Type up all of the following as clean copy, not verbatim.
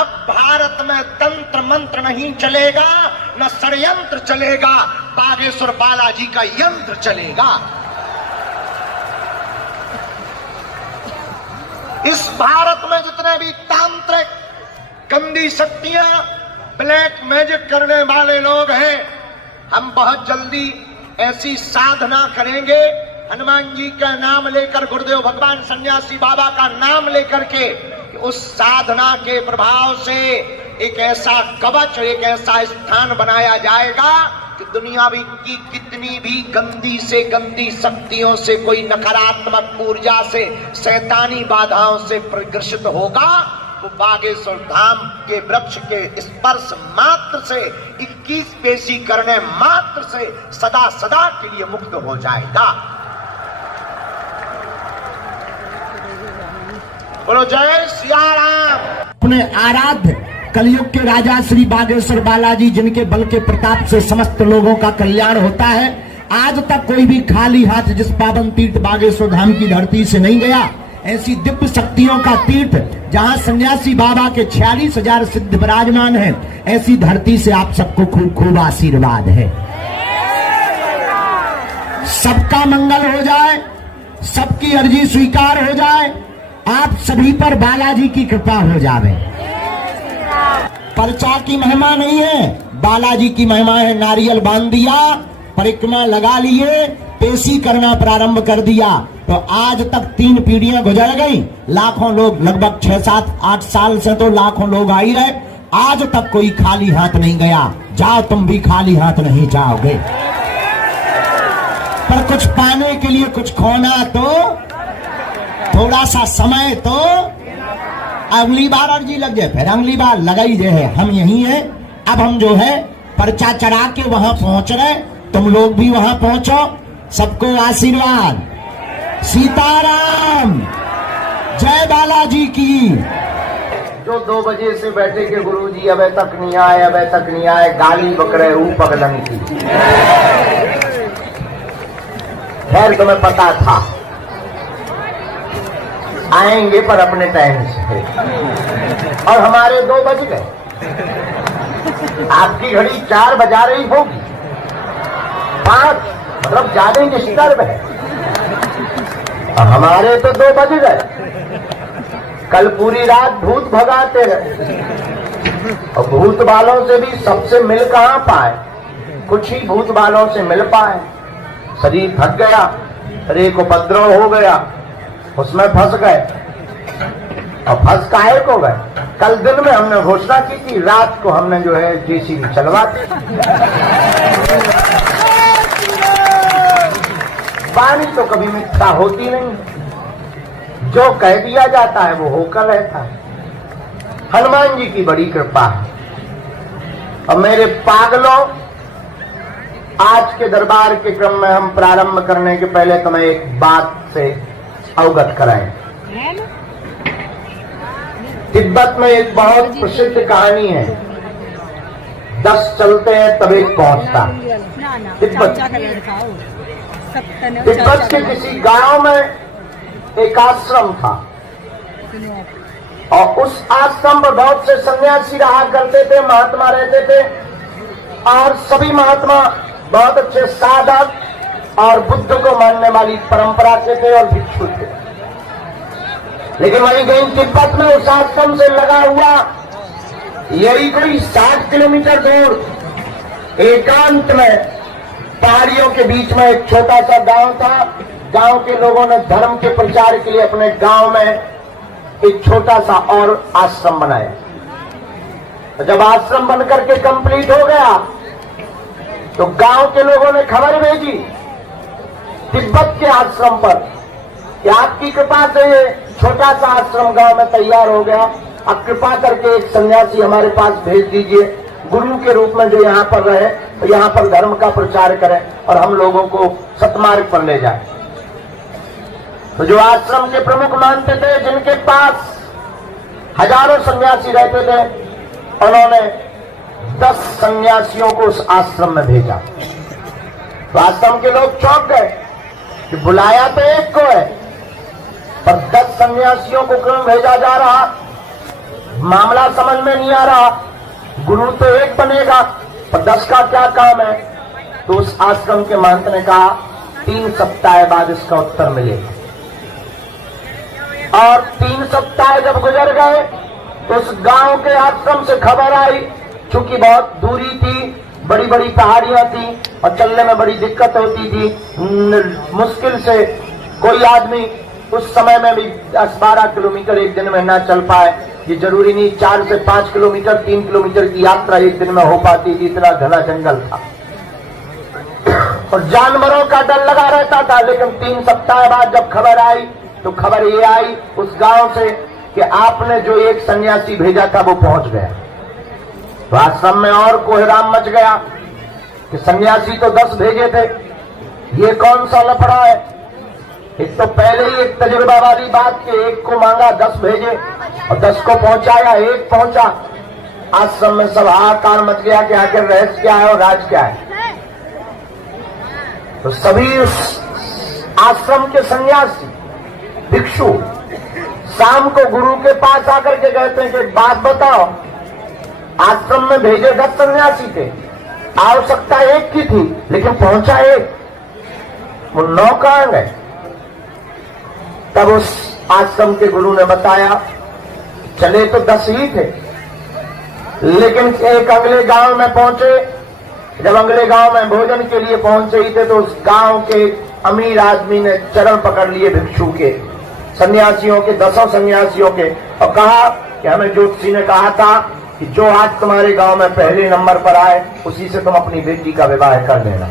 अब भारत में तंत्र मंत्र नहीं चलेगा, न षड्यंत्र चलेगा, बागेश्वर बालाजी का यंत्र चलेगा। इस भारत में जितने भी तांत्रिक गंदी शक्तियां ब्लैक मैजिक करने वाले लोग हैं, हम बहुत जल्दी ऐसी साधना करेंगे, हनुमान जी का नाम लेकर, गुरुदेव भगवान सन्यासी बाबा का नाम लेकर के, उस साधना के प्रभाव से एक ऐसा कवच, एक ऐसा स्थान बनाया जाएगा कि दुनिया की कितनी भी गंदी से गंदी शक्तियों से, कोई नकारात्मक ऊर्जा से, शैतानी बाधाओं से प्रग्रसित होगा, वो बागेश्वर धाम के वृक्ष के स्पर्श मात्र से, 21 पेशी करने मात्र से सदा सदा के लिए मुक्त हो जाएगा। बोलो जय सिया राम। अपने आराध्य कलयुग के राजा श्री बागेश्वर बालाजी, जिनके बल के प्रताप से समस्त लोगों का कल्याण होता है, आज तक कोई भी खाली हाथ जिस पावन तीर्थ बागेश्वर धाम की धरती से नहीं गया। ऐसी दिव्य शक्तियों का तीर्थ जहां सन्यासी बाबा के 46,000 सिद्ध विराजमान हैं, ऐसी धरती से आप सबको खूब खूब आशीर्वाद है। सबका मंगल हो जाए, सबकी अर्जी स्वीकार हो जाए, आप सभी पर बालाजी की कृपा हो जावे। पर्चा की महिमा नहीं है, बालाजी की महिमा है। नारियल बांध दिया, परिक्रमा लगा लिए, पेशी करना प्रारंभ कर दिया, तो आज तक 3 पीढ़ियां गुजर गई, लाखों लोग, लगभग 6, 7, 8 साल से तो लाखों लोग आ ही रहे, आज तक कोई खाली हाथ नहीं गया। जाओ, तुम भी खाली हाथ नहीं जाओगे, पर कुछ पाने के लिए कुछ खोना तो, थोड़ा सा समय तो, अगली बार अर्जी लग जाए, फिर अगली बार लगाई जे है। हम यही हैं, अब हम जो है पर्चा चढ़ा के वहां पहुंच रहे, तुम लोग भी वहां पहुंचो। सबको आशीर्वाद, सीताराम, जय बालाजी की। जो 2 बजे से बैठे के गुरुजी अबे तक नहीं आए, अबे तक नहीं आए, गाली बकरे पगलन की। खैर तुम्हें पता था आएंगे, पर अपने टाइम से, और हमारे 2 बज गए। आपकी घड़ी 4 बजा रही होगी, 5 मतलब ज्यादा डिस्टर्ब है, और हमारे तो 2 बज गए। कल पूरी रात भूत भगाते रहे, और भूत वालों से भी सबसे मिल कहां पाए, कुछ ही भूत वालों से मिल पाए। शरीर थक गया, शरीर को उपद्रव हो गया, उसमें फंस गए, और फंस काहे को गए। कल दिन में हमने घोषणा की कि रात को हमने जो है जेसीबी चलवा दी। वाणी तो कभी मिथ्या होती नहीं, जो कह दिया जाता है वो होकर रहता है। हनुमान जी की बड़ी कृपा है। और मेरे पागलों, आज के दरबार के क्रम में हम प्रारंभ करने के पहले तुम्हें एक बात से अवगत कराएं। तिब्बत में एक बहुत प्रसिद्ध कहानी है, 10 चलते हैं तब एक पहुंचता। तिब्बत के किसी गांव में एक आश्रम था, और उस आश्रम में बहुत से सन्यासी रहा करते थे, महात्मा रहते थे, और सभी महात्मा बहुत अच्छे साधक और बुद्ध को मानने वाली परंपरा के थे और भिक्षु थे। लेकिन वहीं कहीं तिब्बत में उस आश्रम से लगा हुआ यही कोई 60 किलोमीटर दूर एकांत में पहाड़ियों के बीच में एक छोटा सा गांव था। गांव के लोगों ने धर्म के प्रचार के लिए अपने गांव में एक छोटा सा और आश्रम बनाया। तो जब आश्रम बनकर के कंप्लीट हो गया, तो गांव के लोगों ने खबर भेजी तिब्बत के आश्रम पर कि आपकी कृपा से ये छोटा सा आश्रम गांव में तैयार हो गया, अब कृपा करके एक सन्यासी हमारे पास भेज दीजिए, गुरु के रूप में जो यहाँ पर रहे, तो यहाँ पर धर्म का प्रचार करें और हम लोगों को सतमार्ग पर ले जाए। तो जो आश्रम के प्रमुख मानते थे, जिनके पास हजारों सन्यासी रहते थे, उन्होंने 10 सन्यासियों को उस आश्रम में भेजा। तो आश्रम के लोग चौंक गए कि बुलाया तो एक को है, पर 10 सन्यासियों को क्यों भेजा जा रहा। मामला समझ में नहीं आ रहा, गुरु तो एक बनेगा पर 10 का क्या काम है। तो उस आश्रम के महंत ने कहा 3 सप्ताह बाद इसका उत्तर मिलेगा। और 3 सप्ताह जब गुजर गए तो उस गांव के आश्रम से खबर आई, चूंकि बहुत दूरी थी, बड़ी बड़ी पहाड़ियां थी और चलने में बड़ी दिक्कत होती थी, मुश्किल से कोई आदमी उस समय में भी 10-12 किलोमीटर एक दिन में ना चल पाए। ये जरूरी नहीं 4 से 5 किलोमीटर 3 किलोमीटर की यात्रा एक दिन में हो पाती थी, इतना घना जंगल था और जानवरों का डर लगा रहता था। लेकिन 3 सप्ताह बाद जब खबर आई तो खबर ये आई उस गांव से कि आपने जो एक सन्यासी भेजा था वो पहुंच गया। तो आश्रम में और कोहराम मच गया कि सन्यासी तो 10 भेजे थे, ये कौन सा लफड़ा है। एक तो पहले ही एक तजुर्बा वाली बात कि एक को मांगा 10 भेजे और 10 को पहुंचाया, एक पहुंचा। आश्रम में सब हाहाकार मच गया कि आखिर रहस्य क्या है और राज क्या है। तो सभी उस आश्रम के सन्यासी भिक्षु शाम को गुरु के पास आकर के कहते हैं कि बात बताओ, आश्रम में भेजे 10 सन्यासी थे, आवश्यकता एक की थी लेकिन पहुंचा एक, वो 9 कहां गए। तब उस आश्रम के गुरु ने बताया चले तो 10 ही थे, लेकिन एक अगले गांव में पहुंचे। जब अगले गांव में भोजन के लिए पहुंचे ही थे तो उस गांव के अमीर आदमी ने चरण पकड़ लिए भिक्षु के, सन्यासियों के, 10 सन्यासियों के, और कहा कि हमें ज्योतिषी ने कहा था कि जो आज तुम्हारे गांव में पहले नंबर पर आए उसी से तुम अपनी बेटी का विवाह कर देना,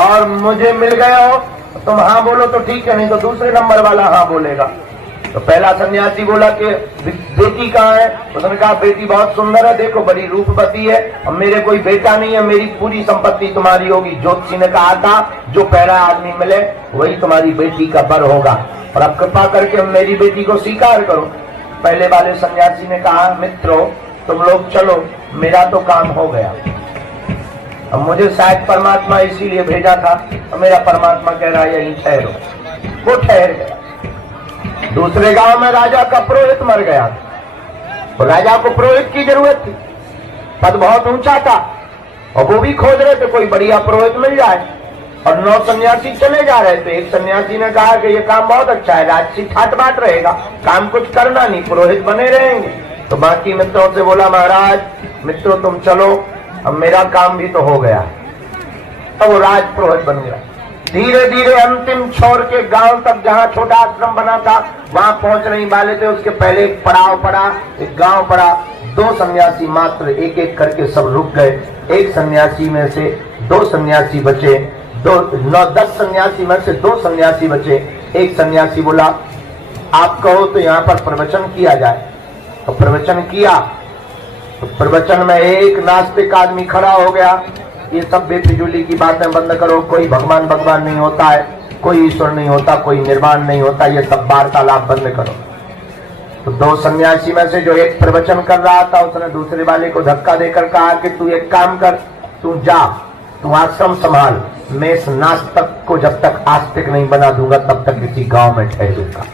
और मुझे मिल गए हो तुम हाँ बोलो तो ठीक है, नहीं तो दूसरे नंबर वाला हाँ बोलेगा। तो पहला सन्यासी बोला कि बेटी कहाँ है। उसने कहा बेटी बहुत सुंदर है, देखो बड़ी रूपवती है, और मेरे कोई बेटा नहीं है, मेरी पूरी संपत्ति तुम्हारी होगी। ज्योतिषी ने कहा था जो पहला आदमी मिले वही तुम्हारी बेटी का बर होगा, और अब कृपा करके मेरी बेटी को स्वीकार करो। पहले वाले सन्यासी ने कहा मित्रों तुम लोग चलो, मेरा तो काम हो गया, अब मुझे शायद परमात्मा इसीलिए भेजा था, और मेरा परमात्मा कह रहा है यहीं ठहरो। वो ठहर गया। दूसरे गांव में राजा का पुरोहित मर गया, तो राजा को पुरोहित की जरूरत थी, पद बहुत ऊंचा था और वो भी खोज रहे थे कोई बढ़िया पुरोहित मिल जाए, और 9 सन्यासी चले जा रहे थे। एक सन्यासी ने कहा कि ये काम बहुत अच्छा है, राजसी ठाट बाट रहेगा, काम कुछ करना नहीं, पुरोहित बने रहेंगे। तो बाकी मित्रों से बोला महाराज मित्रों तुम चलो, अब मेरा काम भी तो हो गया। तो वो राज पुरोहित बन गया। धीरे धीरे अंतिम छोर के गांव तक जहां छोटा आश्रम बना था वहां पहुंच नहीं वाले थे, उसके पहले एक पड़ाव पड़ा, एक गांव पड़ा। 2 सन्यासी मात्र एक एक करके सब रुक गए। एक सन्यासी में से 2 सन्यासी बचे, 10 सन्यासी में से 2 सन्यासी बचे। एक सन्यासी बोला आप कहो तो यहाँ पर प्रवचन किया जाए। तो प्रवचन किया, तो प्रवचन में एक नास्तिक आदमी खड़ा हो गया, ये सब बेफिजूली की बातें बंद करो, कोई भगवान भगवान नहीं होता है, कोई ईश्वर नहीं होता, कोई निर्वाण नहीं होता, ये सब वार्तालाप बंद करो। तो 2 सन्यासी में से जो एक प्रवचन कर रहा था उसने दूसरे वाले को धक्का देकर कहा कि तू एक काम कर, तू जा, तू आश्रम संभाल, मैं इस नास्तिक को जब तक आस्तिक नहीं बना दूंगा तब तक किसी गांव में ठहरूंगा।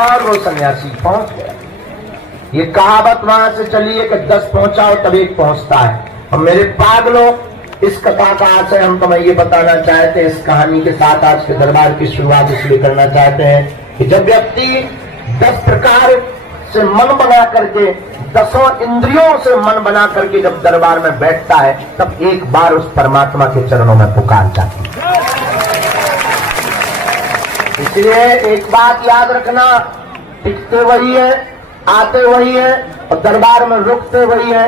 और वो सन्यासी पहुंच गया। ये कहावत वहां से चली है कि 10 पहुंचाओ तब एक पहुंचता है। और मेरे पागलों इस कथा का आशय हम तुम्हें ये बताना चाहते हैं, इस कहानी के साथ आज के दरबार की शुरुआत इसलिए करना चाहते हैं कि जब व्यक्ति 10 प्रकार से मन बना करके, 10 इंद्रियों से मन बना करके जब दरबार में बैठता है तब एक बार उस परमात्मा के चरणों में पुकार जाती है। इसलिए एक बात याद रखना, टिकते वही है, आते वही है और दरबार में रुकते वही है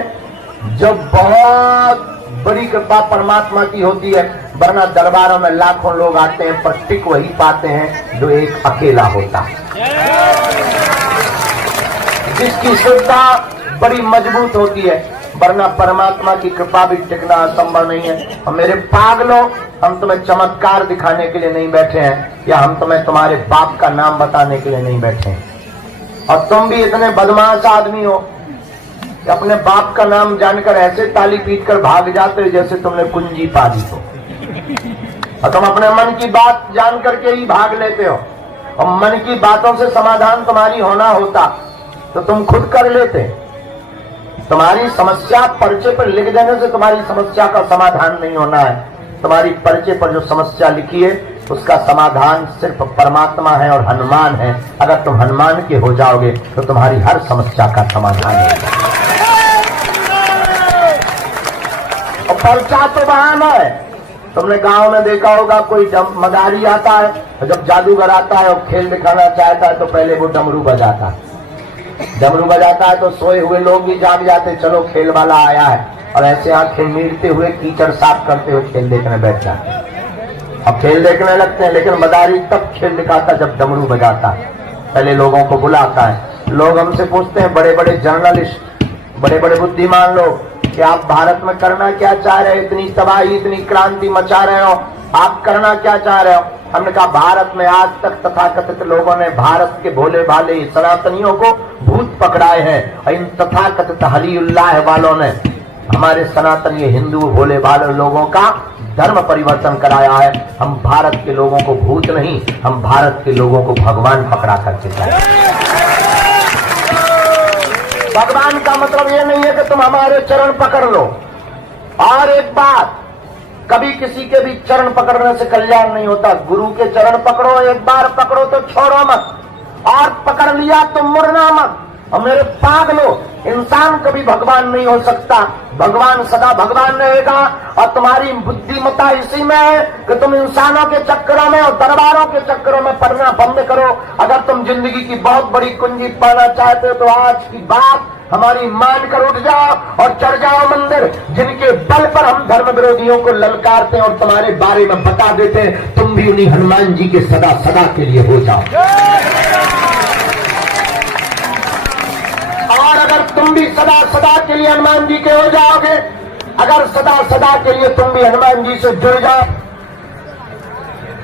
जब बहुत बड़ी कृपा परमात्मा की होती है, वरना दरबारों में लाखों लोग आते हैं पर टिक वही पाते हैं जो एक अकेला होता है, जिसकी श्रद्धा बड़ी मजबूत होती है, वरना परमात्मा की कृपा भी टिकना असंभव नहीं है। और मेरे पागलों हम तुम्हें चमत्कार दिखाने के लिए नहीं बैठे हैं, या हम तुम्हें तुम्हारे बाप का नाम बताने के लिए नहीं बैठे हैं। और तुम भी इतने बदमाश आदमी हो कि अपने बाप का नाम जानकर ऐसे ताली पीट कर भाग जाते हो जैसे तुमने कुंजी पा दी हो, और तुम अपने मन की बात जान करके ही भाग लेते हो। और मन की बातों से समाधान तुम्हारी होना होता तो तुम खुद कर लेते। तुम्हारी समस्या पर्चे पर लिख देने से तुम्हारी समस्या का समाधान नहीं होना है। तुम्हारी पर्चे पर जो समस्या लिखी है उसका समाधान सिर्फ परमात्मा है और हनुमान है। अगर तुम हनुमान के हो जाओगे तो तुम्हारी हर समस्या का समाधान होगा। और पर्चा तो बहाना है। तुमने गांव में देखा होगा कोई मदारी आता है और जब जादूगर आता है और खेल दिखाना चाहता है तो पहले वो डमरू बजाता है। डमरू बजाता है तो सोए हुए लोग भी जाग जाते, चलो खेल वाला आया है, और ऐसे आंखें मीटते हुए कीचड़ साफ करते हुए खेल देखने बैठ जाते हैं। अब खेल देखने लगते हैं, लेकिन मदारी तब खेल दिखाता जब डमरू बजाता है। पहले लोगों को बुलाता है। लोग हमसे पूछते हैं, बड़े बड़े जर्नलिस्ट, बड़े बड़े बुद्धिमान लोग, कि आप भारत में करना क्या चाह रहे हो? इतनी तबाही, इतनी क्रांति मचा रहे हो, आप करना क्या चाह रहे हो? हमने कहा, भारत में आज तक तथाकथित लोगों ने भारत के भोले भाले सनातनियों को भूत पकड़ाए हैं, और इन तथाकथित हलीउल्लाह वालों ने हमारे सनातनी हिंदू भोले भाले लोगों का धर्म परिवर्तन कराया है। हम भारत के लोगों को भूत नहीं, हम भारत के लोगों को भगवान पकड़ा करके जाए। भगवान का मतलब ये नहीं है कि तुम हमारे चरण पकड़ लो। और एक बात, कभी किसी के भी चरण पकड़ने से कल्याण नहीं होता। गुरु के चरण पकड़ो, एक बार पकड़ो तो छोड़ो मत, और पकड़ लिया तो मुड़ना मत। और मेरे पागलो, इंसान कभी भगवान नहीं हो सकता। भगवान सदा भगवान रहेगा। और तुम्हारी बुद्धिमत्ता इसी में है कि तुम इंसानों के चक्करों में और दरबारों के चक्करों में पड़ना बंद करो। अगर तुम जिंदगी की बहुत बड़ी कुंजी पाना चाहते हो तो आज की बात हमारी मान कर उठ जाओ और चढ़ जाओ मंदिर, जिनके बल पर हम धर्म विरोधियों को ललकारते हैं और तुम्हारे बारे में बता देते हैं। तुम भी उन्हीं हनुमान जी के सदा सदा के लिए हो जाओ। और अगर तुम भी सदा सदा के लिए हनुमान जी के हो जाओगे, अगर सदा सदा के लिए तुम भी हनुमान जी से जुड़ जाओ,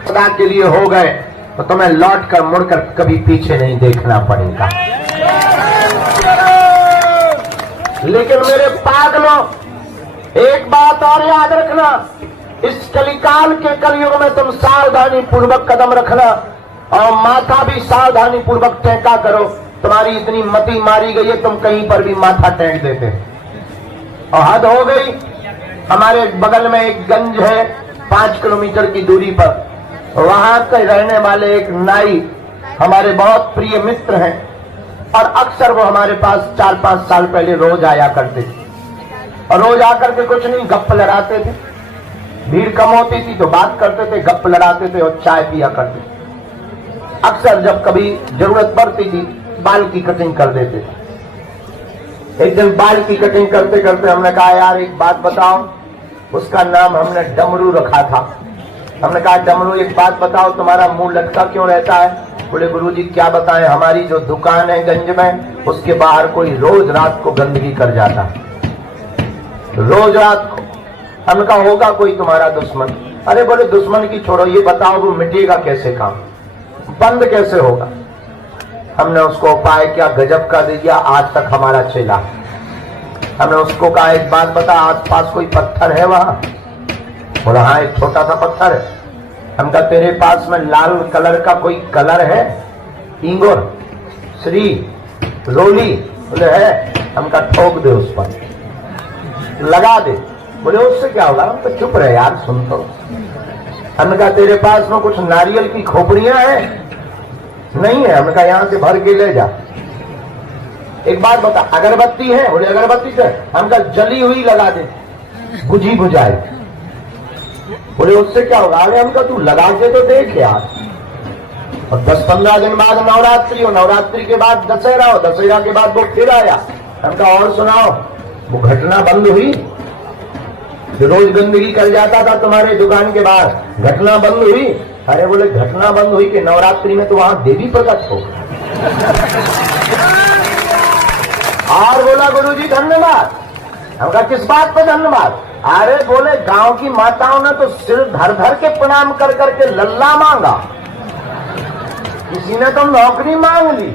सदा के लिए हो गए, तो तुम्हें लौट कर मुड़कर कभी पीछे नहीं देखना पड़ेगा। लेकिन मेरे पागलों, एक बात और याद रखना, इस कलिकाल के कलयुग में तुम सावधानी पूर्वक कदम रखना और माथा भी सावधानी पूर्वक टेका करो। तुम्हारी इतनी मति मारी गई है, तुम कहीं पर भी माथा टेक देते और हद हो गई। हमारे बगल में एक गंज है 5 किलोमीटर की दूरी पर, वहां के रहने वाले एक नाई हमारे बहुत प्रिय मित्र हैं, और अक्सर वो हमारे पास 4-5 साल पहले रोज आया करते थे। और रोज आकर के कुछ नहीं, गप्प लड़ाते थे। भीड़ कम होती थी तो बात करते थे, गप्प लड़ाते थे और चाय पिया करते थे। अक्सर जब कभी जरूरत पड़ती थी बाल की कटिंग कर देते थे। एक दिन बाल की कटिंग करते करते हमने कहा, यार एक बात बताओ। उसका नाम हमने डमरू रखा था। हमने कहा, डमरू एक बात बताओ, तुम्हारा मुंह लटका क्यों रहता है? बोले, गुरुजी क्या बताएं, हमारी जो दुकान है गंज में, उसके बाहर कोई रोज रात को गंदगी कर जाता है, रोज रात को। हमने कहा, होगा कोई तुम्हारा दुश्मन? अरे बोले, दुश्मन की छोड़ो, ये बताओ वो मिटेगा कैसे, काम बंद कैसे होगा? हमने उसको उपाय क्या गजब का दे दिया। आज तक हमारा चेला। हमने उसको कहा, एक बात बता, आसपास कोई पत्थर है वहां? बोला, हाँ एक छोटा सा पत्थर है। हम कहा, तेरे पास में लाल कलर का कोई कलर है? इंगोर, श्री, रोली? बोले है। हम कहा, ठोक दे उस पर, लगा दे। बोले, उससे क्या होगा? हम तो चुप रहे यार, सुन तो। हमने कहा, तेरे पास में कुछ नारियल की खोपड़ियां हैं? नहीं है। हमने कहा, यहां से भर के ले जा। एक बात बता, अगरबत्ती है? बोले, अगरबत्ती से। हम कहा, जली हुई लगा दे, बुझी बुझाई। बोले, उससे क्या होगा? अरे हम कहा, तू लगा के तो देख यार। और 10-15 दिन बाद नवरात्रि हो, नवरात्रि के बाद दशहरा हो, दशहरा के बाद वो फिर आया। हम कहा, और सुनाओ, वो घटना बंद हुई जो रोज गंदगी कर जाता था तुम्हारे दुकान के बाहर, घटना बंद हुई? अरे बोले, घटना बंद हुई कि नवरात्रि में तो वहां देवी प्रकट हो। और बोला, गुरुजी धन्यवाद। हम कहा, किस बात पर धन्यवाद? अरे बोले, गांव की माताओं ने तो सिर धर धर के प्रणाम कर करके लल्ला मांगा, किसी ने तो नौकरी मांग ली।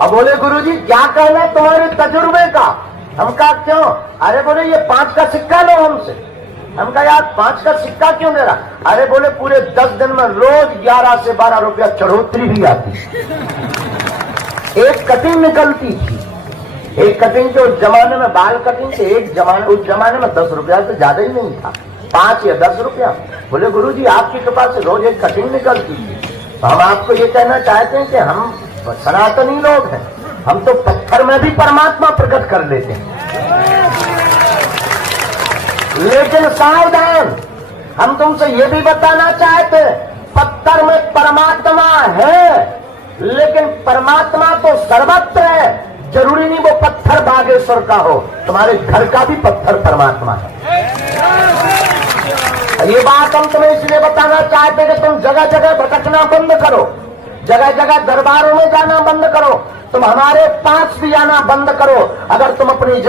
अब बोले, गुरुजी क्या कहना तुम्हारे तजुर्बे का? हम कहा, क्यों? अरे बोले, ये 5 का सिक्का लो हमसे। हम कहा यार 5 का सिक्का क्यों दे रहा? अरे बोले पूरे 10 दिन में रोज 11 से 12 रुपया चढ़ोतरी भी आती, एक कटिंग निकलती थी। एक कटिंग के उस जमाने में बाल कटिंग के उस जमाने में 10 रुपया से ज्यादा ही नहीं था, 5 या 10 रुपया। बोले गुरुजी आपकी कृपा से रोज एक कटिंग निकलती थी। तो हम आपको ये कहना चाहते हैं कि हम सनातनी लोग हैं, हम तो पत्थर में भी परमात्मा प्रकट कर लेते हैं। लेकिन सावधान, हम तुमसे ये भी बताना चाहते हैं पत्थर में परमात्मा है, लेकिन परमात्मा तो सर्वत्र है। जरूरी नहीं वो पत्थर बागेश्वर का हो, तुम्हारे घर का भी पत्थर परमात्मा है। ये बात हम तुम्हें इसलिए बताना चाहते हैं कि तुम जगह जगह भटकना बंद करो, जगह जगह दरबारों में जाना बंद करो, तुम हमारे पास भी आना बंद करो। अगर तुम अपनी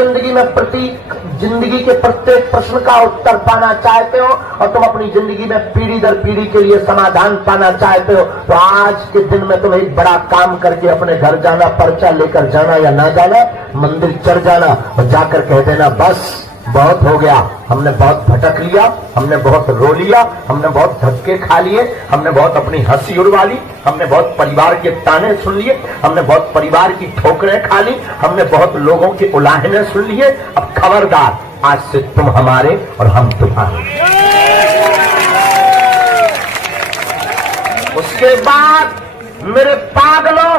जिंदगी के प्रत्येक प्रश्न का उत्तर पाना चाहते हो और तुम अपनी जिंदगी में पीढ़ी दर पीढ़ी के लिए समाधान पाना चाहते हो, तो आज के दिन में तुम्हें एक बड़ा काम करके अपने घर जाना, पर्चा लेकर जाना या ना जाना, मंदिर चढ़ जाना और जाकर कह देना बस बहुत हो गया, हमने बहुत भटक लिया, हमने बहुत रो लिया, हमने बहुत धक्के खा लिए, हमने बहुत अपनी हंसी उड़वा ली, हमने बहुत परिवार के ताने सुन लिए, हमने बहुत परिवार की ठोकरें खा ली, हमने बहुत लोगों के उलाहने सुन लिए। अब खबरदार, आज से तुम हमारे और हम तुम्हारे। उसके बाद मेरे पागलों,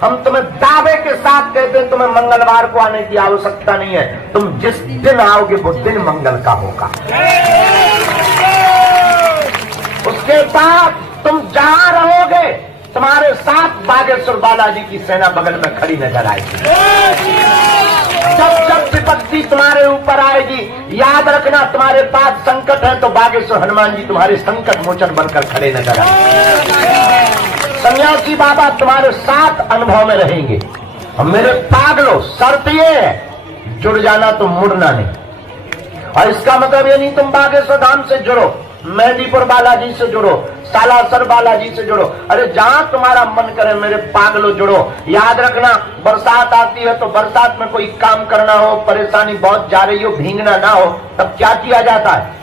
हम तुम्हें दावे के साथ कहते हैं तुम्हें मंगलवार को आने की आवश्यकता नहीं है। तुम जिस दिन आओगे वो दिन मंगल का होगा। उसके बाद तुम जहां रहोगे तुम्हारे साथ बागेश्वर बालाजी की सेना बगल में खड़ी नजर आएगी। जब जब विपत्ति तुम्हारे ऊपर आएगी, याद रखना तुम्हारे पास संकट है तो बागेश्वर हनुमान जी तुम्हारे संकट मोचन बनकर खड़े नजर आएंगे। सन्यासी बाबा तुम्हारे साथ अनुभव में रहेंगे। और मेरे पागलों, शर्त ये है जुड़ जाना तो मुड़ना नहीं। और इसका मतलब ये नहीं तुम बागेश्वर धाम से जुड़ो, मेहंदीपुर बालाजी से जुड़ो, सालासर बालाजी से जुड़ो, अरे जहां तुम्हारा मन करे मेरे पागलों जुड़ो। याद रखना बरसात आती है तो बरसात में कोई काम करना हो, परेशानी बहुत जा रही हो, भीगना ना हो, तब क्या किया जाता है?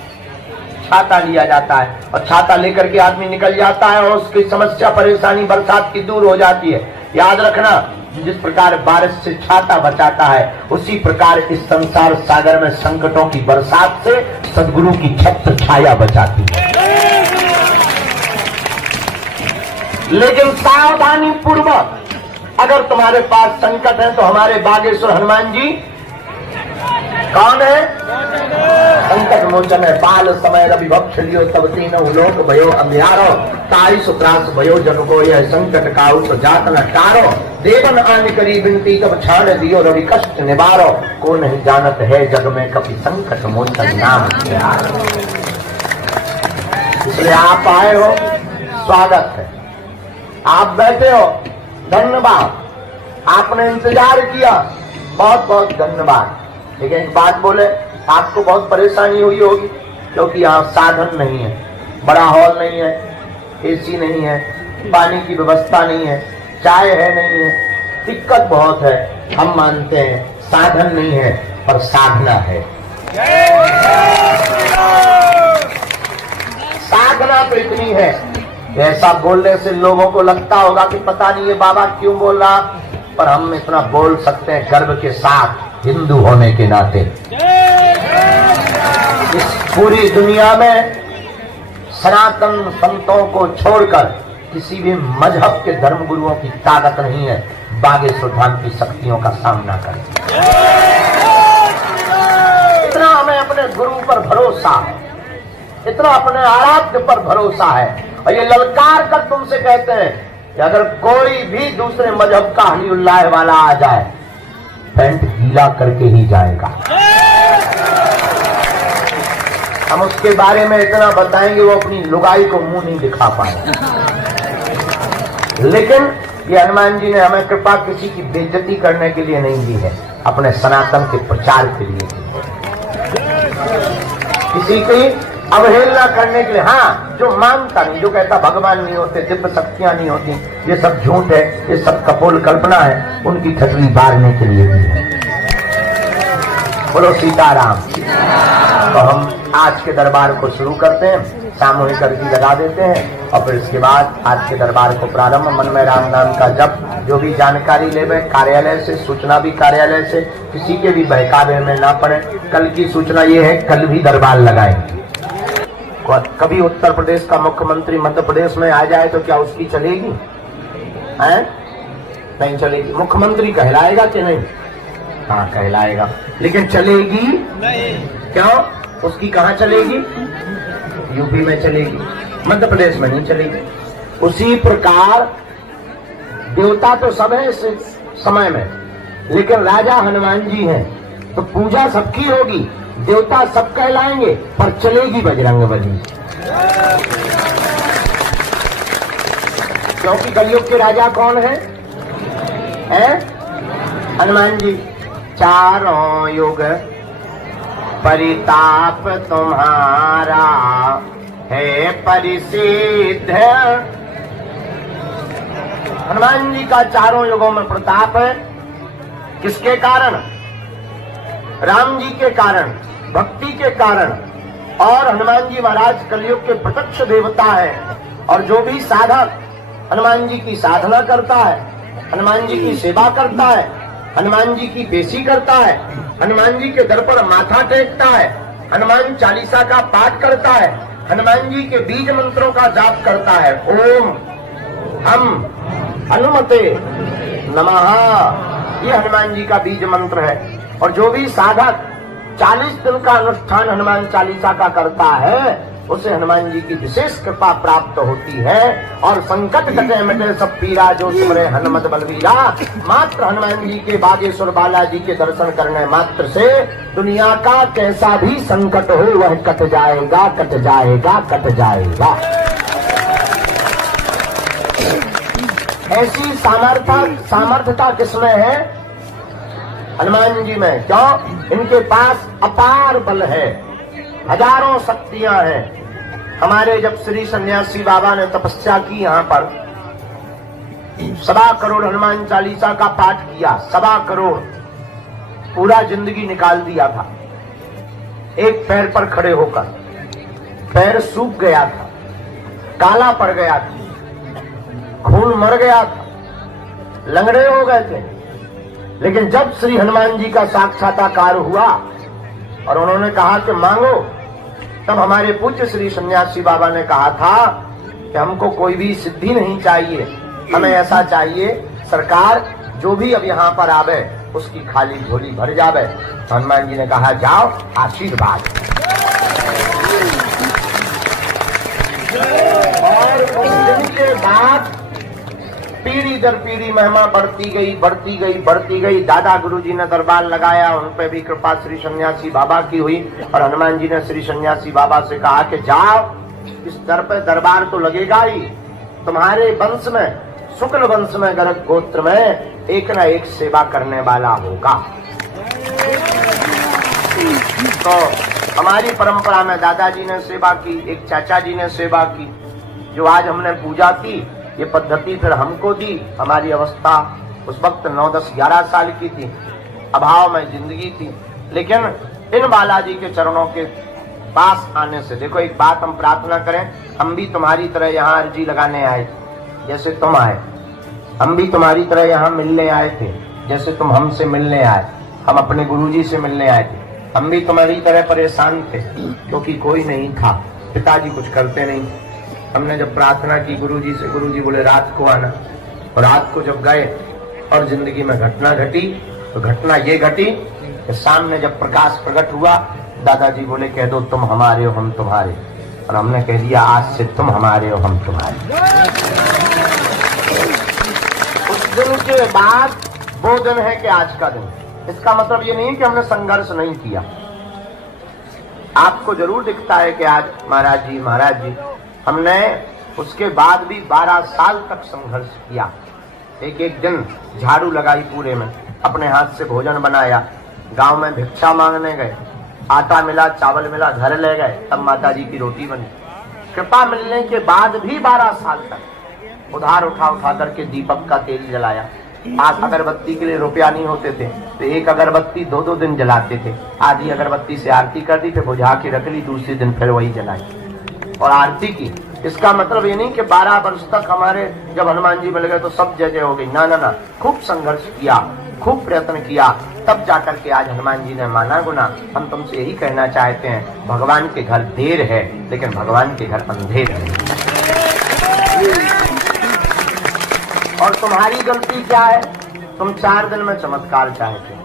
छाता लिया जाता है और छाता लेकर के आदमी निकल जाता है और उसकी समस्या परेशानी बरसात की दूर हो जाती है। याद रखना जिस प्रकार बारिश से छाता बचाता है, उसी प्रकार इस संसार सागर में संकटों की बरसात से सदगुरु की छत्र छाया बचाती है। लेकिन सावधानी पूर्वक, अगर तुम्हारे पास संकट है तो हमारे बागेश्वर हनुमान जी कौन है? संकट मोचन है। बाल समय रवि भक्ष लियो तब तीनों लोक भयो अंधियारो, ताई सुत्रास भयो जन को यह संकट काउ तो जात न टारो, देवन आने करी बिनती तब छाड़ दियो रवि कष्ट निवारो, को नहीं जानत है जग में कभी संकट मोचन नाम प्यारो। इसलिए आप आए हो, स्वागत है। आप बैठे हो, धन्यवाद। आपने इंतजार किया, बहुत बहुत धन्यवाद। लेकिन एक बात बोले, आपको बहुत परेशानी हुई होगी क्योंकि यहाँ साधन नहीं है, बड़ा हॉल नहीं है, एसी नहीं है, पानी की व्यवस्था नहीं है, चाय है नहीं है, दिक्कत बहुत है। हम मानते हैं साधन नहीं है पर साधना है। साधना तो इतनी है, ऐसा बोलने से लोगों को लगता होगा कि पता नहीं ये बाबा क्यों बोल रहा, पर हम इतना बोल सकते हैं गर्व के साथ, हिंदू होने के नाते। इस पूरी दुनिया में सनातन संतों को छोड़कर किसी भी मजहब के धर्मगुरुओं की ताकत नहीं है बागेश्वर धाम की शक्तियों का सामना करने। इतना हमें अपने गुरु पर भरोसा है, इतना अपने आराध्य पर भरोसा है। और ये ललकार कर तुमसे कहते हैं कि अगर कोई भी दूसरे मजहब का हलीउल्लाह वाला आ जाए, पैंट गीला करके ही जाएगा। हम उसके बारे में इतना बताएंगे वो अपनी लुगाई को मुंह नहीं दिखा पाएगा। लेकिन ये हनुमान जी ने हमें कृपा किसी की बेइज्जती करने के लिए नहीं दी है, अपने सनातन के प्रचार के लिए दी है। किसी की अवहेलना करने के लिए, हाँ, जो मानता नहीं, जो कहता भगवान नहीं होते, दिव्य शक्तियां नहीं होती, ये सब झूठ है, ये सब कपोल कल्पना है, उनकी ठटरी बारने के लिए भी है। बोलो सीताराम। तो हम आज के दरबार को शुरू करते हैं, सामूहिक अर्जी लगा देते हैं और फिर इसके बाद आज के दरबार को प्रारंभ। मन में राम नाम का जप, जो भी जानकारी लेवे कार्यालय से, सूचना भी कार्यालय से, किसी के भी बहकावे में ना पड़े। कल की सूचना ये है, कल भी दरबार लगाएंगे। कभी उत्तर प्रदेश का मुख्यमंत्री मध्य प्रदेश में आ जाए तो क्या उसकी चलेगी? हैं? नहीं चलेगी। मुख्यमंत्री कहलाएगा कि नहीं? हाँ कहलाएगा, लेकिन चलेगी नहीं। क्यों? उसकी कहाँ चलेगी? यूपी में चलेगी, मध्य प्रदेश में नहीं चलेगी। उसी प्रकार देवता तो सब है इस समय में, लेकिन राजा हनुमान जी हैं, तो पूजा सबकी होगी, देवता सब कहलाएंगे, पर चलेगी बजरंगबली। क्योंकि कलयुग के राजा कौन है? हनुमान जी। चारों युग परिताप तुम्हारा है परिसिद्ध। हनुमान जी का चारों युगों में प्रताप है। किसके कारण? राम जी के कारण, भक्ति के कारण। और हनुमान जी महाराज कलयुग के प्रत्यक्ष देवता है। और जो भी साधक हनुमान जी की साधना करता है, हनुमान जी की सेवा करता है, हनुमान जी की पेशी करता है, हनुमान जी के दर पर माथा टेकता है, हनुमान चालीसा का पाठ करता है, हनुमान जी के बीज मंत्रों का जाप करता है, ओम हम हनुमते नमः, ये हनुमान जी का बीज मंत्र है। और जो भी साधक 40 दिन का अनुष्ठान हनुमान चालीसा का करता है, उसे हनुमान जी की विशेष कृपा प्राप्त होती है। और संकट कटे मिटे सब पीरा, जो सुमरे हनुमत बलवीरा। मात्र हनुमान जी के बागेश्वर बालाजी के दर्शन करने मात्र से दुनिया का कैसा भी संकट हो वह कट जाएगा, कट जाएगा, कट जाएगा। ऐसी सामर्थ्यता किसमें है? हनुमान जी में। क्यों? इनके पास अपार बल है, हजारों शक्तियां हैं। हमारे जब श्री सन्यासी बाबा ने तपस्या की यहाँ पर, 1.25 करोड़ हनुमान चालीसा का पाठ किया, 1.25 करोड़, पूरा जिंदगी निकाल दिया था एक पैर पर खड़े होकर। पैर सूख गया था, काला पड़ गया था, खून मर गया था, लंगड़े हो गए थे। लेकिन जब श्री हनुमान जी का साक्षात्कार हुआ और उन्होंने कहा कि मांगो, तब हमारे पूज्य श्री सन्यासी बाबा ने कहा था कि हमको कोई भी सिद्धि नहीं चाहिए, हमें ऐसा चाहिए सरकार जो भी अब यहाँ पर आवे उसकी खाली झोली भर जावे। हनुमान जी ने कहा जाओ, आशीर्वाद। और उस दिन के बाद पीढ़ी दर पीढ़ी महिमा बढ़ती गई, बढ़ती गई, बढ़ती गई। दादा गुरुजी ने दरबार लगाया, उन पे भी कृपा श्री सन्यासी बाबा की हुई। और हनुमान जी ने श्री सन्यासी बाबा से कहा कि जाओ, इस दर पे दरबार तो लगेगा ही, तुम्हारे वंश में, शुक्ल वंश में, गर्ग गोत्र में एक न एक सेवा करने वाला होगा। तो हमारी परंपरा में दादाजी ने सेवा की, एक चाचा जी ने सेवा की। जो आज हमने पूजा की, ये पद्धति फिर हमको दी। हमारी अवस्था उस वक्त 9, 10, 11 साल की थी, अभाव में जिंदगी थी। लेकिन इन बालाजी के चरणों के पास आने से, देखो एक बात हम प्रार्थना करें, हम भी तुम्हारी तरह यहाँ अर्जी लगाने आए थे जैसे तुम आए, हम भी तुम्हारी तरह यहाँ मिलने आए थे जैसे तुम हमसे मिलने आए। हम अपने गुरुजी से मिलने आए थे, हम भी तुम्हारी तरह परेशान थे क्योंकि कोई नहीं था, पिताजी कुछ करते नहीं। हमने जब प्रार्थना की गुरुजी से, गुरुजी बोले रात को आना। और रात को जब गए और जिंदगी में घटना घटी, तो घटना ये घटी कि सामने जब प्रकाश प्रकट हुआ, दादाजी बोले कह दो तुम हमारे हो हम तुम्हारे। और हमने कह दिया आज से तुम हमारे हो हम तुम्हारे। उस दिन के बाद वो दिन है कि आज का दिन। इसका मतलब ये नहीं कि हमने संघर्ष नहीं किया। आपको जरूर दिखता है कि आज महाराज जी हमने उसके बाद भी 12 साल तक संघर्ष किया। एक एक दिन झाड़ू लगाई पूरे में, अपने हाथ से भोजन बनाया, गांव में भिक्षा मांगने गए, आटा मिला, चावल मिला, घर ले गए, तब माताजी की रोटी बनी। कृपा मिलने के बाद भी 12 साल तक उधार उठा करके दीपक का तेल जलाया। आज अगरबत्ती के लिए रुपया नहीं होते थे तो एक अगरबत्ती 2-2 दिन जलाते थे। आधी अगरबत्ती से आरती कर दी, फिर बुझा के रख ली, दूसरे दिन फिर वही जलाई और आरती की। इसका मतलब ये नहीं कि 12 वर्ष तक हमारे जब हनुमान जी मिल गए तो सब जय हो गई, ना ना ना, खूब संघर्ष किया, खूब प्रयत्न किया, तब जाकर के आज हनुमान जी ने माना गुना। हम तुमसे यही कहना चाहते हैं, भगवान के घर देर है लेकिन भगवान के घर अंधेर है। और तुम्हारी गलती क्या है? तुम 4 दिन में चमत्कार चाहते हो,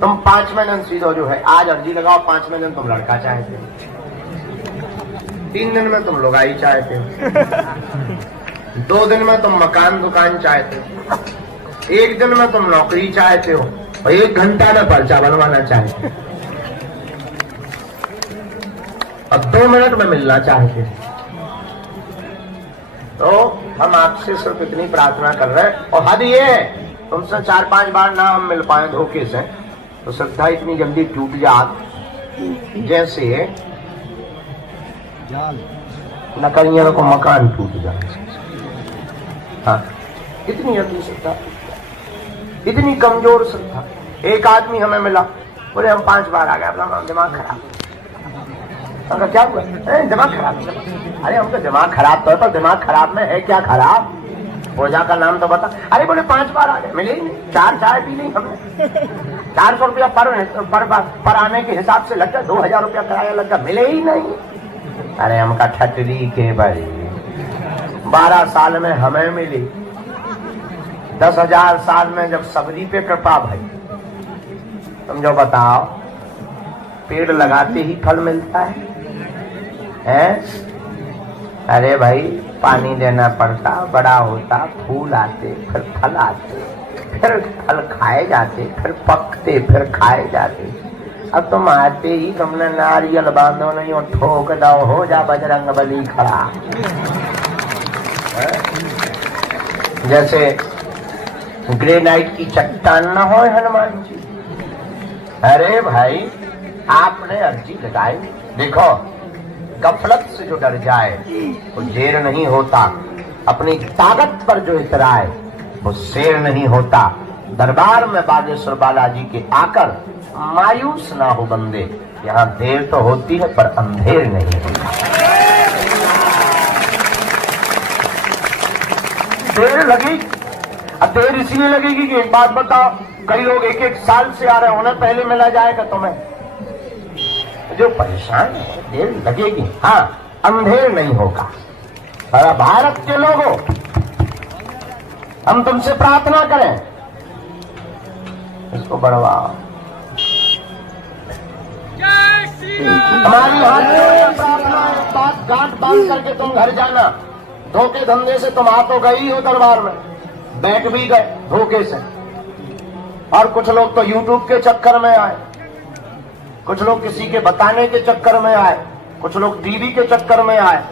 तुम 5 महीने सीधो जो है आज अर्जी लगाओ, 5 महीने तुम लड़का चाहते हो, 3 दिन में तुम लुगाई चाहते हो, 2 दिन में तुम मकान दुकान चाहते हो, 1 दिन में तुम नौकरी चाहते हो और 1 घंटा में पर्चा बनवाना चाहते हो और 2 मिनट में मिलना चाहते हो। तो हम आपसे सिर्फ इतनी प्रार्थना कर रहे हैं और हद ये है तुमसे 4-5 बार ना हम मिल पाए धोखे से तो श्रद्धा इतनी जल्दी टूट जाती जैसे नकरियों को मकान टूट जाए। हाँ, इतनी जल्दी श्रद्धा, इतनी कमजोर श्रद्धा। एक आदमी हमें मिला, बोले हम 5 बार आ गए, अपना दिमाग खराब। हमका क्या हुआ? दिमाग खराब। अरे हमका दिमाग खराब तो है, पर दिमाग खराब में है क्या खराब? पूजा का नाम तो बता। अरे बोले 5 बार आ गए, मिले ही नहीं। 4 चाय पी ली हमने, 400 रुपया पर आने के हिसाब से लग गया, 2000 रुपया किराया लग गया, मिले ही नहीं। अरे हमका ठटरी के बड़ी 12 साल में हमें मिली, 10,000 साल में जब सबरी पे कृपा भई। तुम जो बताओ, पेड़ लगाते ही फल मिलता है? अरे भाई पानी देना पड़ता, बड़ा होता, फूल आते, फिर फल आते, फिर फल खाए जाते, फिर पकते, फिर खाए जाते। अब तुम आते ही तुमने नारियल बांधो नहीं और ठोक दो, हो जा बजरंग बली खड़ा। जैसे ग्रेनाइट की चट्टान न हो हनुमान जी। अरे भाई आपने अर्जी लगाई, देखो गफलत से जो डर जाए वो जेर नहीं होता, अपनी ताकत पर जो इतराए वो शेर नहीं होता। दरबार में बागेश्वर बालाजी के आकर मायूस ना हो बंदे, यहाँ देर तो होती है पर अंधेर नहीं होता। देर लगेगी, अब देर इसलिए लगेगी कि एक बात बताओ, कई लोग 1-1 साल से आ रहे होने, पहले मिला जाएगा तुम्हें। जो परेशान है देर लगेगी, हाँ अंधेर नहीं होगा। और भारत के लोगों, हम तुमसे प्रार्थना करें, इसको बढ़वाओ। हमारी हाथ जोड़कर प्रार्थना है, बात गांठ बांध करके तुम घर जाना। धोखे धंधे से तुम आ तो गई हो दरबार में, बैठ भी गए धोखे से। और कुछ लोग तो यूट्यूब के चक्कर में आए, कुछ लोग किसी के बताने के चक्कर में आए, कुछ लोग टीवी के चक्कर में आए।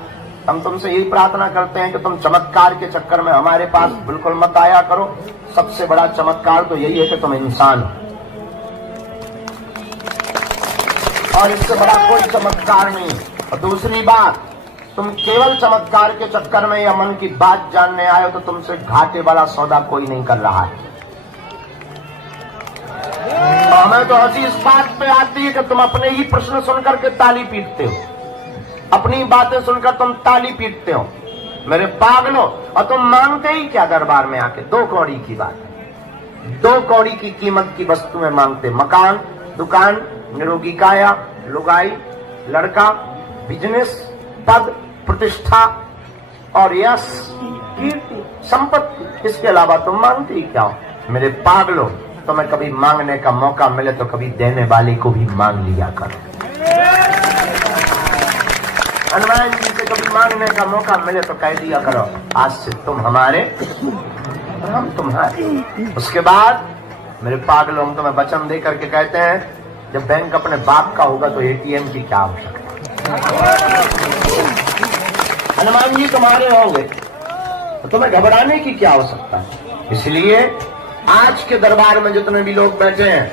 हम तुमसे यही प्रार्थना करते हैं कि तुम चमत्कार के चक्कर में हमारे पास बिल्कुल मत आया करो। सबसे बड़ा चमत्कार तो यही है कि तुम इंसान हो, और इससे बड़ा कोई चमत्कार नहीं। और दूसरी बात, तुम केवल चमत्कार के चक्कर में या मन की बात जानने आए हो तो तुमसे घाटे वाला सौदा कोई नहीं कर रहा है। हमें तो हंसी इस बात पे आती है कि तुम अपने ही प्रश्न सुनकर के ताली पीटते हो, अपनी बातें सुनकर तुम ताली पीटते हो, मेरे पागलों। और तुम मांगते ही क्या दरबार में आके? 2 कौड़ी की बात, 2 कौड़ी की कीमत की वस्तुएं मांगते। मकान, दुकान, निरोगी काया, लुगाई, लड़का, बिजनेस, पद, प्रतिष्ठा और यश, कीर्ति, संपत्ति। इसके अलावा तुम मांगते ही क्या हो? मेरे पागलों, तुम्हें कभी मांगने का मौका मिले तो कभी देने वाले को भी मांग लिया करो। हनुमान जी से कभी मांगने का मौका मिले तो कह दिया करो, आज से तुम हमारे और हम तुम्हारे। उसके बाद मेरे पागलों, हम तुम्हें वचन दे करके कहते हैं, जब बैंक अपने बाप का होगा तो एटीएम की क्या आवश्यकता? हनुमान जी तुम्हारे होंगे तो तुम्हें घबराने की क्या आवश्यकता है? इसलिए आज के दरबार में जितने भी लोग बैठे हैं,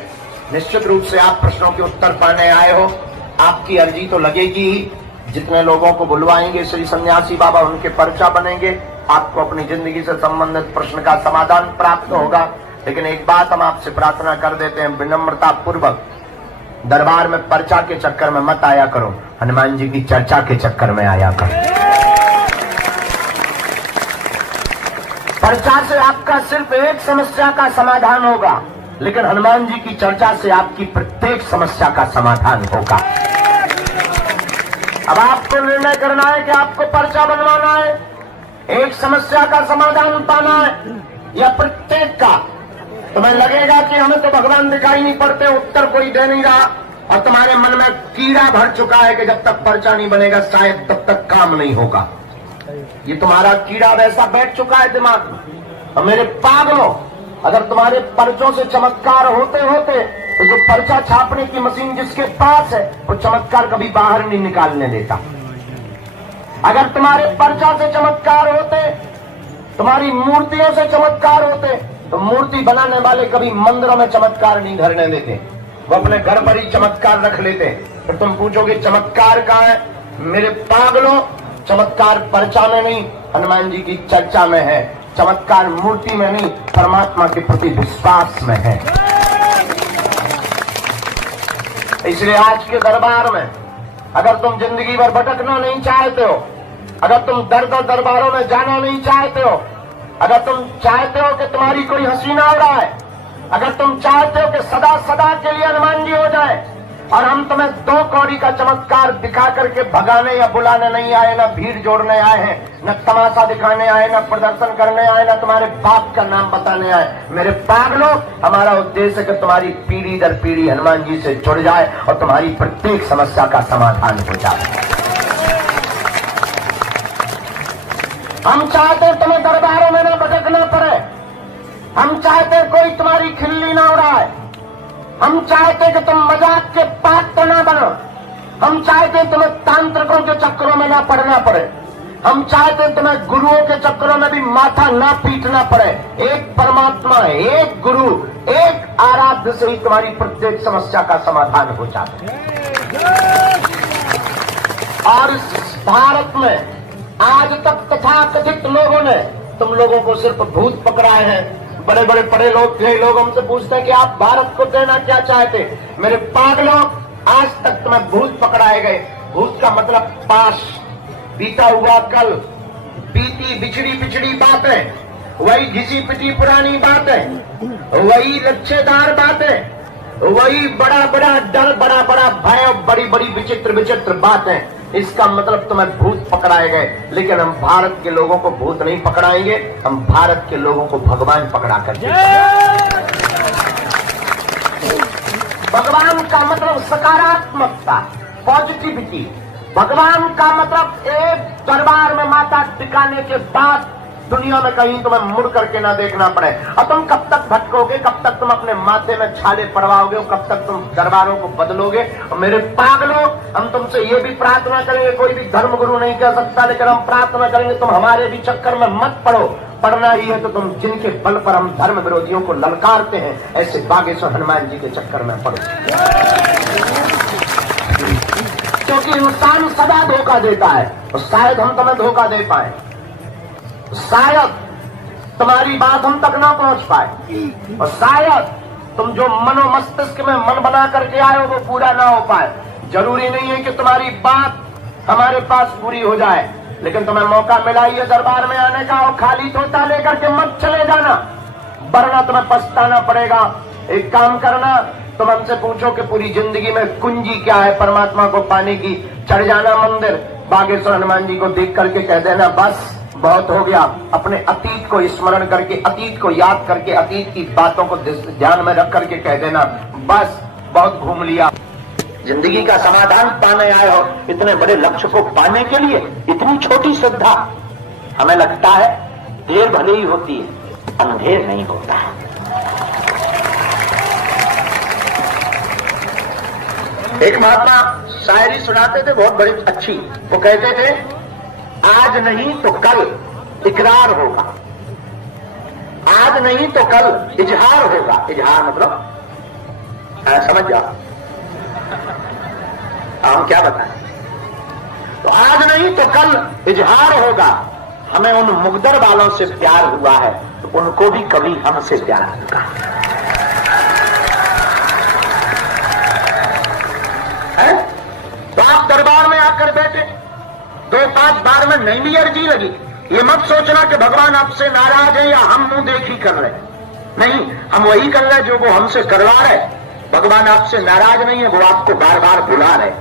निश्चित रूप से आप प्रश्नों के उत्तर पाने आए हो। आपकी अर्जी तो लगेगी ही। जितने लोगों को बुलवाएंगे श्री सन्यासी बाबा, उनके पर्चा बनेंगे, आपको अपनी जिंदगी से संबंधित प्रश्न का समाधान प्राप्त होगा। लेकिन एक बात हम आपसे प्रार्थना कर देते हैं, विनम्रता पूर्वक दरबार में पर्चा के चक्कर में मत आया करो, हनुमान जी की चर्चा के चक्कर में आया करो। पर्चा से आपका सिर्फ एक समस्या का समाधान होगा, लेकिन हनुमान जी की चर्चा से आपकी प्रत्येक समस्या का समाधान होगा। अब आपको निर्णय करना है कि आपको पर्चा बनवाना है, एक समस्या का समाधान पाना है, या प्रत्येक का। तुम्हें लगेगा कि हमें तो भगवान दिखाई नहीं पड़ते, उत्तर कोई दे नहीं रहा, और तुम्हारे मन में कीड़ा भर चुका है कि जब तक पर्चा नहीं बनेगा शायद तब तक काम नहीं होगा। ये तुम्हारा कीड़ा वैसा बैठ चुका है दिमाग में। और मेरे पागलों, अगर तुम्हारे पर्चों से चमत्कार होते होते तो जो पर्चा छापने की मशीन जिसके पास है वो चमत्कार कभी बाहर नहीं निकालने देता। अगर तुम्हारे पर्चा से चमत्कार होते, तुम्हारी मूर्तियों से चमत्कार होते, तो मूर्ति बनाने वाले कभी मंदिरों में चमत्कार नहीं धरने देते, वो अपने घर पर ही चमत्कार रख लेते। फिर तुम पूछोगे चमत्कार कहाँ है? मेरे पागलों, चमत्कार पर्चा में नहीं, हनुमान जी की चर्चा में है। चमत्कार मूर्ति में नहीं, परमात्मा के प्रति विश्वास में है। इसलिए आज के दरबार में अगर तुम जिंदगी भर भटकना नहीं चाहते हो, अगर तुम दर दर दरबारों में जाना नहीं चाहते हो, अगर तुम चाहते हो कि तुम्हारी कोई हंसी ना हो रहा है, अगर तुम चाहते हो कि सदा सदा के लिए हनुमान जी हो जाए, और हम तुम्हें 2 कौड़ी का चमत्कार दिखा करके भगाने या बुलाने नहीं आए, ना भीड़ जोड़ने आए हैं, न तमाशा दिखाने आए, न प्रदर्शन करने आए, न तुम्हारे बाप का नाम बताने आए। मेरे पागलों, हमारा उद्देश्य है कि तुम्हारी पीढ़ी दर पीढ़ी हनुमान जी से जुड़ जाए और तुम्हारी प्रत्येक समस्या का समाधान हो जाए। हम चाहते तुम्हें दरबारों में ना भटकना पड़े, हम चाहते कोई तुम्हारी खिल्ली ना उड़ाए, हम चाहते कि तुम मजाक के पात्र ना बनो, हम चाहते तुम्हें तांत्रिकों के चक्करों में ना पड़ना पड़े, हम चाहते तुम्हें गुरुओं के चक्करों में भी माथा ना पीटना पड़े। एक परमात्मा, एक गुरु, एक आराध्य से ही तुम्हारी प्रत्येक समस्या का समाधान हो जाता है। और इस भारत में आज तक तथाकथित लोगों ने तुम लोगों को सिर्फ भूत पकड़ाए हैं। बड़े बड़े पढ़े लोग, कई लोग हमसे पूछते हैं कि आप भारत को देना क्या चाहते? मेरे पागलों, आज तक तुम्हें भूत पकड़ाए गए। भूत का मतलब पास, बीता हुआ कल, बीती बिछड़ी पिछड़ी बातें, वही घिसी पिटी पुरानी बातें, वही लच्छेदार बातें, वही बड़ा बड़ा डर, बड़ा बड़ा भय, बड़ी बड़ी विचित्र विचित्र बातें। इसका मतलब तुम्हें भूत पकड़ाए गए। लेकिन हम भारत के लोगों को भूत नहीं पकड़ाएंगे, हम भारत के लोगों को भगवान पकड़ा करके। भगवान का मतलब सकारात्मकता, पॉजिटिविटी। भगवान का मतलब एक दरबार में माथा टिकाने के बाद दुनिया में कहीं तुम्हें मुड़ करके ना देखना पड़े। और तुम कब तक भटकोगे, कब तक तुम अपने माथे में छाले पड़वाओगे, कब तक तुम दरबारों को बदलोगे? और मेरे पागलों, हम तुमसे ये भी प्रार्थना करेंगे, कोई भी धर्म गुरु नहीं कह सकता, लेकिन हम प्रार्थना करेंगे तुम हमारे भी चक्कर में मत पड़ो। पढ़ना ही है तो तुम जिनके बल पर हम धर्म विरोधियों को ललकारते हैं, ऐसे बागेश्वर हनुमान जी के चक्कर में पड़ो। क्योंकि इंसान सदा धोखा देता है, और शायद हम तुम्हें धोखा दे पाए, शायद तुम्हारी बात हम तक ना पहुंच पाए, और शायद तुम जो मनो मस्तिष्क में मन बना करके आए हो वो पूरा ना हो पाए। जरूरी नहीं है कि तुम्हारी बात हमारे पास पूरी हो जाए, लेकिन तुम्हें मौका मिला ही है दरबार में आने का, और खाली तोता लेकर के मत चले जाना, वरना तुम्हें पछताना पड़ेगा। एक काम करना, तुम हमसे पूछो कि पूरी जिंदगी में कुंजी क्या है परमात्मा को पाने की, चढ़ जाना मंदिर, बागेश्वर हनुमान जी को देख करके कह देना बस बहुत हो गया। अपने अतीत को स्मरण करके, अतीत को याद करके, अतीत की बातों को ध्यान में रख करके कह देना बस बहुत घूम लिया। जिंदगी का समाधान पाने आए हो, इतने बड़े लक्ष्य को पाने के लिए इतनी छोटी श्रद्धा। हमें लगता है देर भले ही होती है, अंधेर नहीं होता है। एक महात्मा शायरी सुनाते थे बहुत बड़ी अच्छी, वो कहते थे आज नहीं तो कल इकरार होगा, आज नहीं तो कल इजहार होगा। इजहार मतलब समझ जाओ, हम क्या बताएं। तो आज नहीं तो कल इजहार होगा, हमें उन मुगदर वालों से प्यार हुआ है तो उनको भी कभी हमसे प्यार होगा है? तो आप दरबार में आकर बैठे 2-5 बार में नहीं भी अर्जी लगी, ये मत सोचना कि भगवान आपसे नाराज है या हम मुंह देखी कर रहे, नहीं, हम वही कर रहे जो वो हमसे करवा रहे। भगवान आपसे नाराज नहीं है, वो आपको बार बार बुला रहे।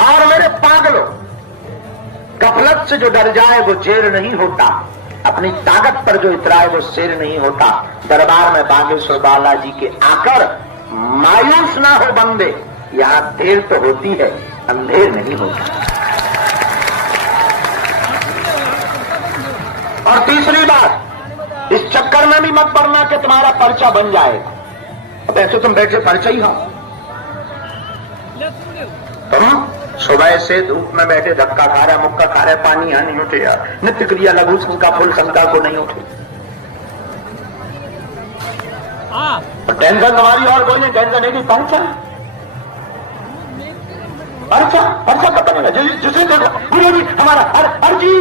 और मेरे पागलों, गफलत से जो डर जाए वो जेर नहीं होता, अपनी ताकत पर जो इतराए वो शेर नहीं होता। दरबार में बागेश्वर बालाजी के आकर मायूस ना हो बंदे, यहां देर तो होती है, अंधेर नहीं होता। और तीसरी बात, इस चक्कर में भी मत पड़ना कि तुम्हारा पर्चा बन जाएगा। वैसे तुम बैठे पर्चा ही हो, तुम सुबह से धूप में बैठे धक्का खा रहे, मुक्का खा रहे, पानी यहां नहीं उठे यार, नित्य क्रिया लघु शंका फुल शंका को नहीं उठे। टेंशन तुम्हारी और कोई नहीं, टेंशन नहीं, पर्चा पर्चा पर्चा पता नहीं, जिसे देखो हमारा अर्जी